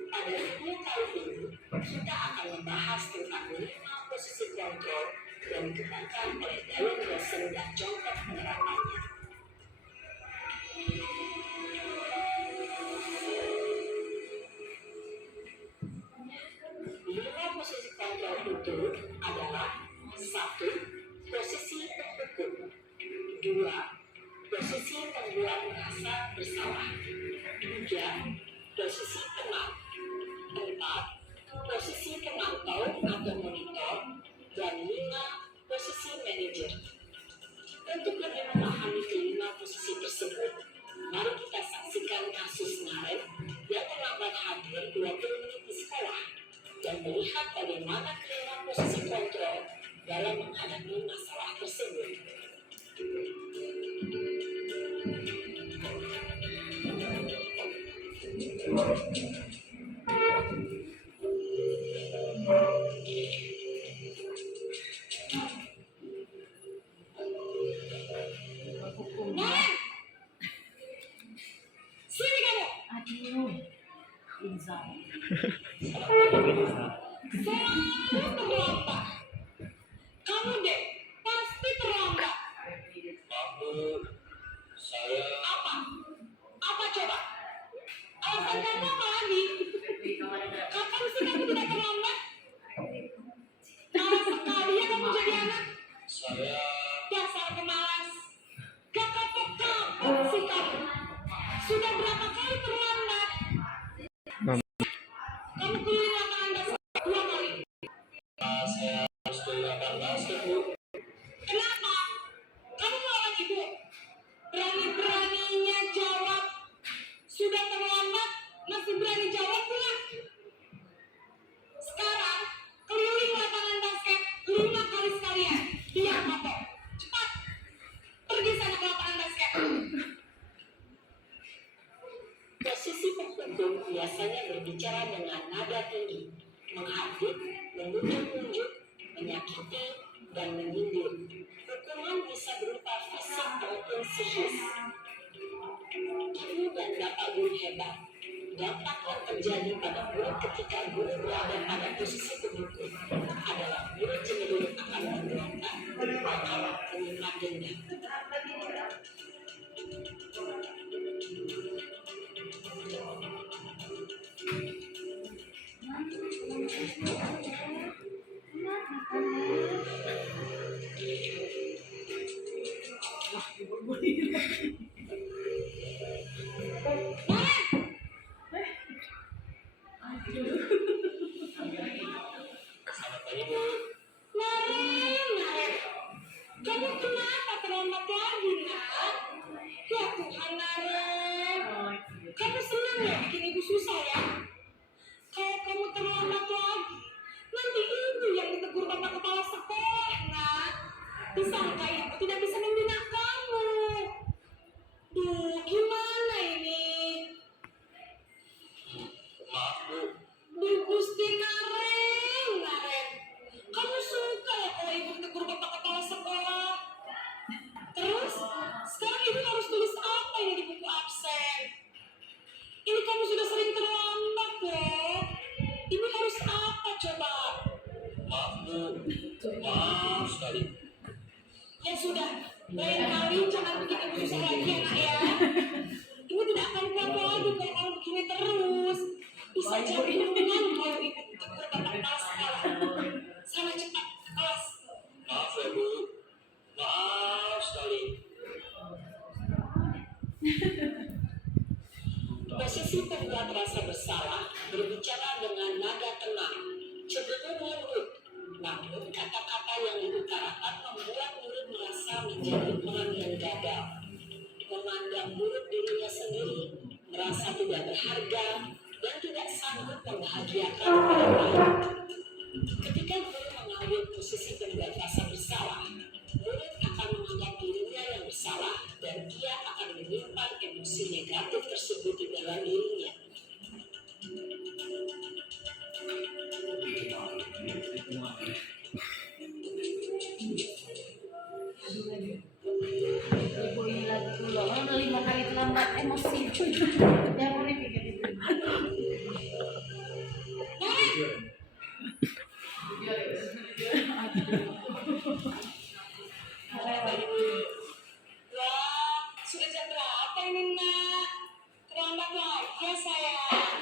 Pada video kali ini, kita akan membahas tentang 5 posisi kontrol yang dikembangkan oleh Darren Rosen dan contoh penerapannya. 5 posisi kontrol itu adalah 1. Posisi penghukum, 2. Posisi pembuat merasa bersalah, 3. Posisi penang, 4. Posisi pemantau atau monitor, dan 5. Posisi manajer. Untuk lebih memahami kelima posisi tersebut, mari kita saksikan kasus Naren yang terlambat hadir 20 menit di sekolah dan melihat bagaimana kelima posisi kontrol dalam menghadapi masalah tersebut. Selalu terlambat. Kamu deh pasti terlambat. Saya Apa? Apa coba? Alasan kamu apa lagi? Kapan sih kamu tidak terlambat? Malas sekali ya kamu jadi anak. saya Dasar pemalas. Gak kapok-kapok sih kamu. Sudah berapa kali terlambat? Kamu keliling lapangan basket 2 kali. saya harus menggunakan basket, Bu. Kenapa? Kamu melawan ibu. Berani-beraninya jawab. Sudah terlambat, masih berani jawab pula. Sekarang, keliling lapangan basket 5 kali sekalian. Biar kapok. Cepat. Pergi sana ke lapangan basket. Posisi penghukum biasanya berbicara dengan nada tinggi, menghadut, menunjuk-nunjuk, menyakiti, dan menyindir. Hukuman bisa berupa fisik maupun psikis. Ibu dan bapak guru hebat. Dampak yang terjadi pada murid ketika guru berada pada posisi penghukum adalah murid cenderung akan memberontak atau menyimpan dendam. Selamat pagi, Bu. Naren, kamu kenapa terlambat lagi, nak? Ya Tuhan, Naren. Kamu senang ya bikin ibu susah ya? Kalau kamu terlambat lagi, nanti ibu yang ditegur bapak kepala sekolah, nak. Disangka ibu tidak bisa membina kamu. Duh, gimana ini? Maaf, Bu. Duh, Gusti Naren. Kamu suka ya kalau ibu ditegur bapak kepala sekolah? Terus, sekarang ibu harus tulis apa ini di buku absen? Ini kamu sudah sering terlambat loh. Ibu harus apa coba? Maaf, Bu. Maaf sekali. Ya sudah, lain kali jangan bikin ibu susah lagi ya, nak ya. Ibu tidak akan kuat lagi kalau kamu begini terus. Bisa jadi hubungan kalau ibu ditegur bapak kepala sekolah. Sana cepat ke kelas. Maaf ya, Bu. Maaf sekali. Posisi pembuat rasa bersalah berbicara dengan nada tenang, cenderung lembut. Namun kata-kata yang diutarakan membuat murid merasa menjadi orang yang gagal. Memandang murid dirinya sendiri, merasa tidak berharga, dan tidak sanggup membahagiakan orang lain. Ketika guru mengambil posisi pembuat rasa bersalah, murid akan menganggap dirinya yang bersalah dan dia akan menyimpan emosi negatif tersebut di dalam dirinya. Ibu ini lagi dulu, udah 5 kali terlambat emosi. Dia boleh pikir itu. Wah, sudah jam berapa ini, nak? Terlambat lagi ya, sayang.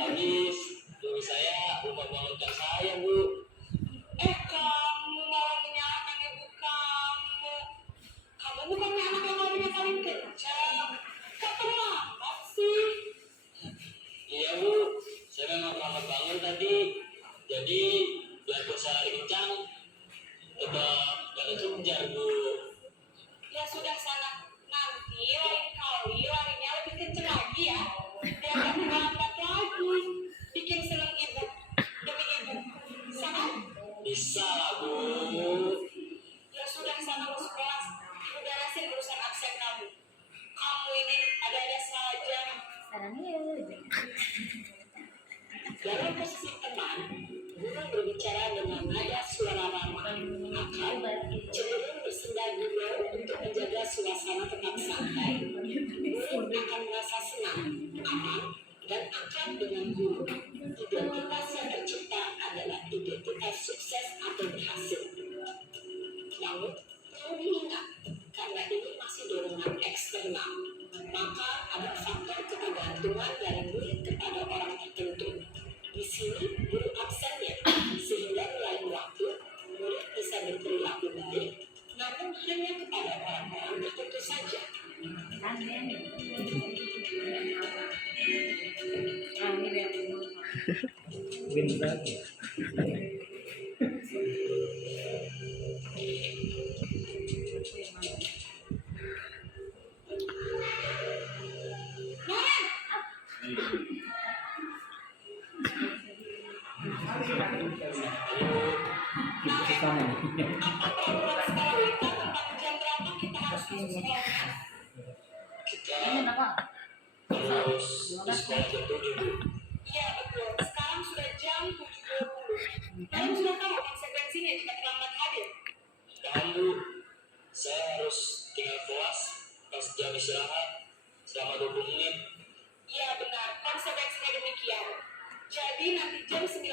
Habis dulu saya lupa bangunkan saya, Bu. Kamu malah menyalahkan ibu kamu. Kamu bukannya anak yang larinya paling kencang. Kok terlambat sih? Iya, Bu. Saya memang lambat bangun tadi. Jadi, biarpun saya lari kencang, tetap gak kejar, Bu. Ya sudah sana. Nanti lain kali larinya lebih kencang lagi ya. Biar gak terlambat lagi. Bikin seneng ibu. Demi ibu. Sana. Bisa lah, Bu. Ya sudah sana masuk kelas. Ibu beresin urusan absen kamu. Kamu ini ada-ada saja. Sekarang ya. Dalam posisi teman, guru berbicara dengan nada suara ramah, akan cenderung bersenda gurau untuk menjaga suasana tetap santai. Murid akan merasa senang, aman, dan akrab dengan guru. Identitas yang tercipta adalah identitas sukses atau berhasil. Namun, perlu diingat, karena ini masih dorongan eksternal, maka ada faktor ketergantungan dari murid kepada orang tertentu. Di sini, guru absennya, sehingga di lain waktu, murid bisa berperilaku baik, namun hanya kepada orang-orang tertentu saja. Winter. Kesana. Harus di sekolah jam 7 Bu. Iya betul, sekarang sudah jam 7.20. Kalian sudah tahu konsekuensinya jika terlambat hadir? Paham Bu, saya harus tinggal kelas pas jam istirahat selama 20 menit. Iya benar, konsekuensinya demikian. Jadi nanti jam 9.30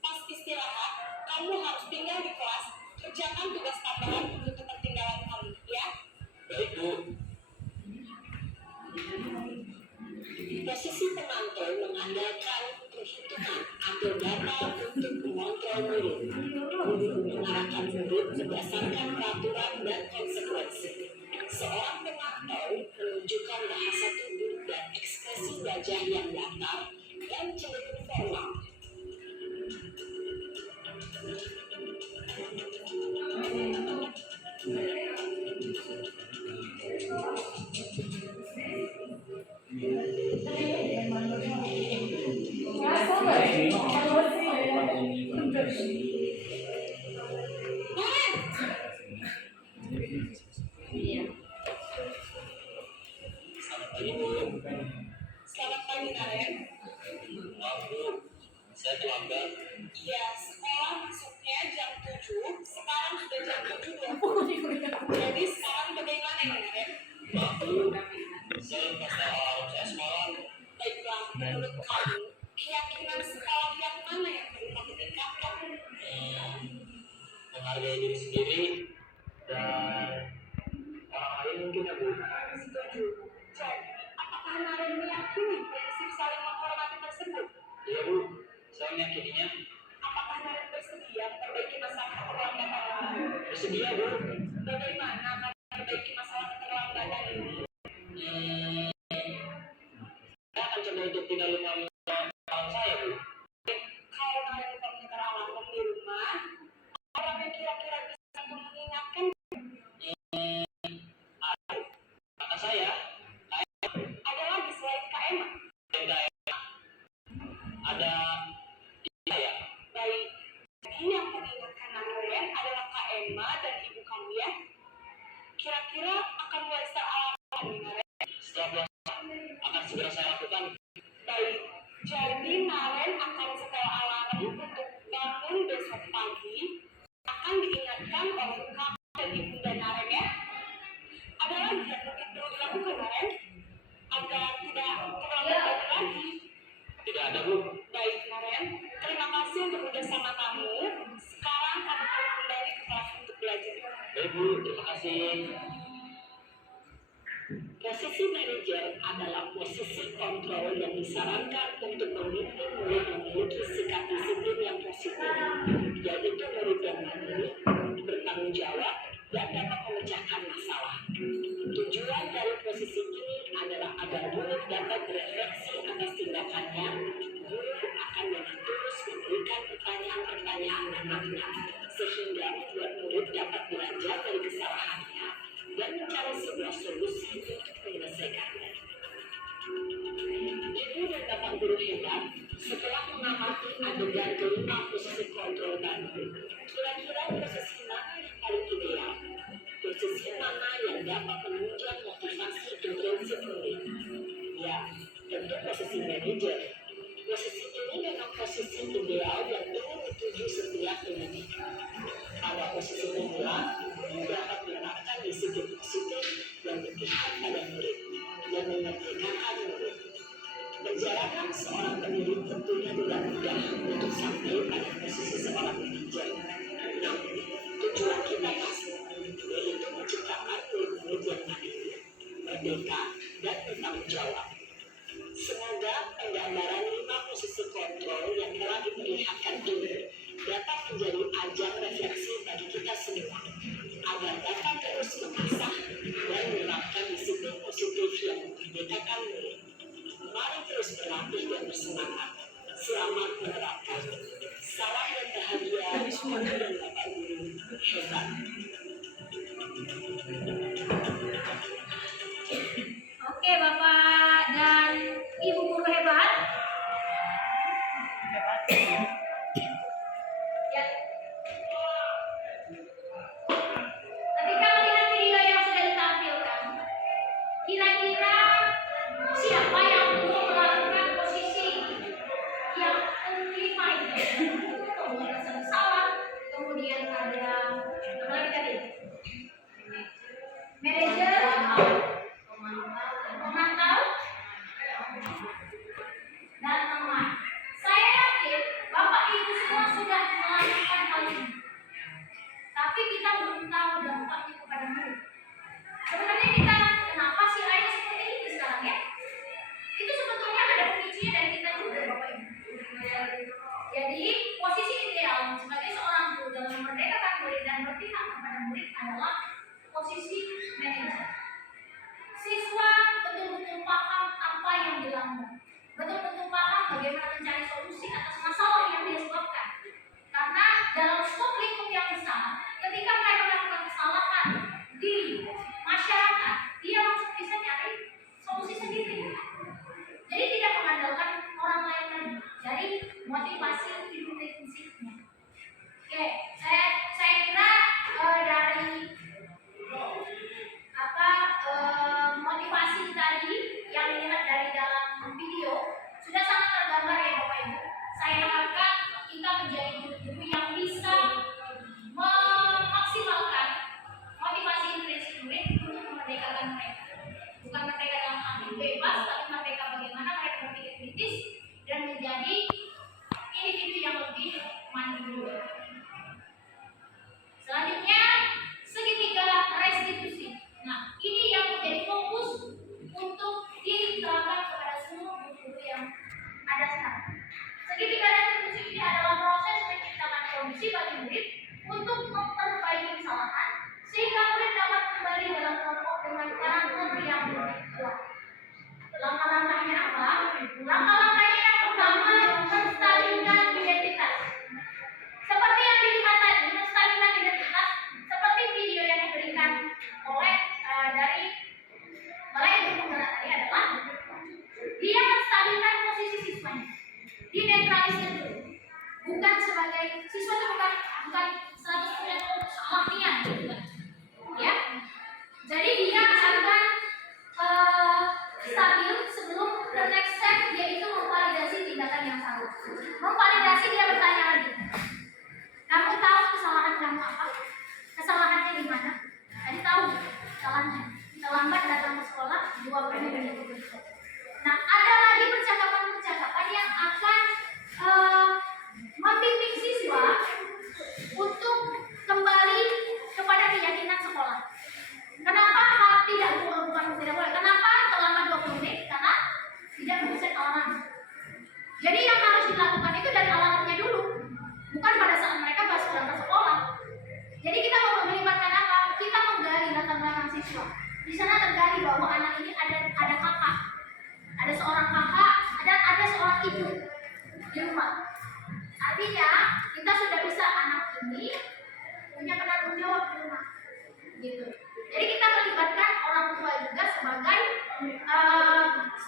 pas istirahat, kamu harus tinggal di kelas, kerjakan tugas tambahan untuk ketertinggalan kamu, ya? Baik Bu. Posisi penonton mengandalkan perhitungan atau data untuk mengontrol murid. Guru mengarahkan murid berdasarkan peraturan dan konsekuensi. Seorang pemantau menunjukkan bahasa tubuh dan ekspresi wajah yang datar dan cenderung formal. Selamat pagi Bu. Selamat pagi Naren. Maaf Bu, saya terlambat. Iya, sekolah masuknya jam 7, sekarang sudah jam 7.20. Jadi sekarang bagaimana ini Naren? Maaf Bu, saya lupa tahu alarm saya semalam. Baiklah, menurut kamu, keyakinan sekolah yang mana yang perlu kamu tingkatkan? Menghargai diri sendiri dan orang lain mungkin ya Bu. Setuju. Jadi, apakah Naren meyakini prinsip saling menghormati tersebut? Iya Bu, saya meyakininya. Apakah Naren bersedia memperbaiki masalah keterlambatan ini? Bersedia Bu. Bagaimana akan memperbaiki masalah keterlambatan ini? Saya akan coba untuk tidak lupa mengulang saya Bu. Kalau Naren komputer alarm di rumah, orang yang kira-kira bisa untuk mengingatkan Kata saya, ada lagi selain KM. ada ya. Baik, jadi yang mengingatkan Naren adalah Kak Emma dan ibu kamu ya. Kira-kira akan mulai start alarm nih Naren. Setelah puasa akan segera saya lakukan. Baik, jadi Naren akan setel alarm untuk bangun besok pagi. Akan diingatkan oleh kamu dan ibunda Naren ya. Ada lagi yang mungkin perlu dilakukan Naren agar tidak terlambat lagi. Tidak ada Bu. Baik Naren, terima kasih untuk kerjasama kamu. Sekarang kamu perlu kembali ke kelas untuk belajar. Baik Bu, terima kasih. Posisi manajer adalah posisi kontrol yang disarankan untuk memimpin murid memiliki sikap disiplin yang positif, yaitu murid yang mandiri, bertanggung jawab, dan dapat memecahkan masalah. Tujuan dari posisi ini adalah agar murid dapat berefleksi atas tindakannya. Guru akan dengan terus memberikan pertanyaan-pertanyaan bermakna, sehingga membuat murid dapat belajar dari kesalahannya dan mencari sebuah solusi untuk menyelesaikannya. Ibu dan Bapak guru hebat, setelah mengamati adegan kelima posisi kontrol tadi, kira-kira posisi mana yang paling ideal? Posisi mana yang dapat menunjang motivasi intensif murid? Ya, tentu posisi manajer. Posisi ini memang posisi ideal yang ingin dituju setiap pendidik. Pada posisi inilah, guru dapat menerapkan disiplin positif yang berpihak pada murid dan mengerjakan murid. Perjalanan seorang pendidik tentunya tidak mudah untuk sampai pada posisi seorang manajer. Namun, tujuan kita pasti, yaitu menciptakan murid-murid yang mandiri, merdeka, dan bertanggung jawab. Semoga penggambaran 5 posisi kontrol yang telah diperlihatkan ini dapat menjadi ajang refleksi bagi kita semua, agar dapat terus mengasah dan menerapkan disiplin positif yang memerdekakan murid. Mari terus berlatih dan bersemangat. Selamat menerapkan. Salam dan bahagia dan Bapak Guru hebat. Oke, Bapak dan Ibu guru hebat. Ya. Ketika melihat video yang sudah ditampilkan, kira-kira siapa yang belum melakukan posisi yang kelima itu? Pembahasan salah, kemudian ada apa lagi tadi? Manajer, pemantau, dan teman. Saya yakin Bapak Ibu semua sudah melakukan hal ini, tapi kita belum tahu dampaknya kepada murid. Sebenarnya kita kenapa sih ayah seperti ini sekarang ya? Itu sebetulnya ada pemicunya dari kita juga, Bapak Ibu. Jadi posisi ideal sebagai seorang guru dalam memerdekakan murid dan berpihak kepada murid adalah posisi manajer. Siswa betul-betul paham apa yang dilanggar, betul-betul paham bagaimana mencari solusi atas masalah yang dia sebabkan. Karena dalam skop lingkup yang besar, ketika mereka melakukan kesalahan di masyarakat, dia langsung bisa cari solusi sendiri. Jadi tidak mengandalkan orang lain lagi. Jadi motivasi intrinsiknya. Oke, saya kira dari motivasi tadi yang dilihat dari dalam video sudah sangat tergambar ya Bapak Ibu. Saya harapkan kita menjadi guru-guru yang bisa memaksimalkan motivasi intrinsik murid untuk memerdekakan mereka. Bukan merdeka dalam arti bebas, tapi merdeka bagaimana mereka berpikir kritis dan menjadi individu yang lebih mandiri. Selanjutnya, segitiga restitusi. Nah, ini yang menjadi fokus untuk diterapkan kepada semua guru-guru yang ada sekarang. Segitiga restitusi ini adalah proses menciptakan kondisi bagi murid untuk memperbaiki kesalahan sehingga murid dapat kembali dalam kelompok dengan karakter yang lebih kuat. Langkah-langkahnya apa? Langkah-langkahnya yang pertama, menstabilkan identitas. Seperti yang dilihat tadi, menstabilkan identitas seperti video yang diberikan oleh dari Balai Ilmu Penggerak tadi adalah dia menstabilkan posisi siswanya, dinetralisir dulu, bukan sebagai siswa itu bukan 100% salahnya, ya. Jadi dia akan stabil sebelum the next step, yaitu memvalidasi tindakan yang salah. Memvalidasi dia bertanya lagi, kamu tahu kesalahan kamu apa? Kesalahannya di mana? Tadi tahu kesalahannya. Terlambat datang ke sekolah 20 menit. Nah, ada lagi percakapan-percakapan yang akan membimbing siswa untuk kembali kepada keyakinan sekolah. Kenapa bukan tidak boleh? Kenapa terlambat 20 menit? Karena tidak menyelesaikan alarm. Jadi yang harus dilakukan itu dari alarmnya dulu, bukan pada saat mereka pas berangkat sekolah. Jadi kita mau melibatkan apa? Kita menggali latar belakang siswa. Di sana tergali bahwa anak ini ada kakak, ada seorang kakak, ada seorang ibu di rumah. Artinya kita sudah bisa anak ini punya penanggung jawab di rumah, gitu. Jadi kita melibatkan orang tua juga sebagai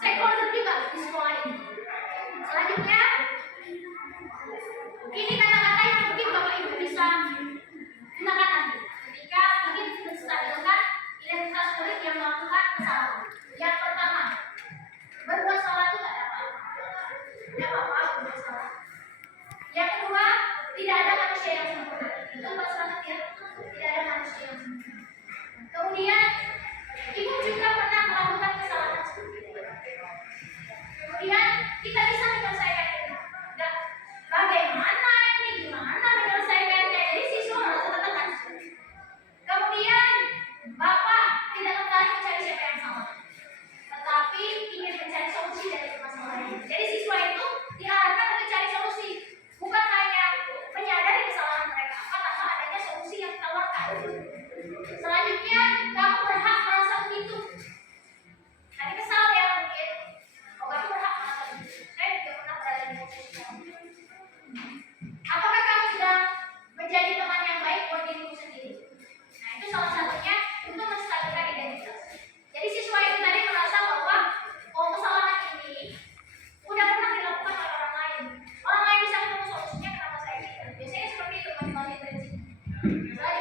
stakeholder juga di sekolah ini. Selanjutnya, ini kata-kata yang mungkin Bapak Ibu bisa gunakan nanti ketika mungkin menstabilkan identitas murid yang melakukan kesalahan. Yang pertama, berbuat salah itu tidak ada apa-apa. Tidak apa-apa berbuat salah. Yang kedua, tidak ada manusia yang sempurna. Itu pas banget ya. Tidak ada manusia yang sempurna. Saya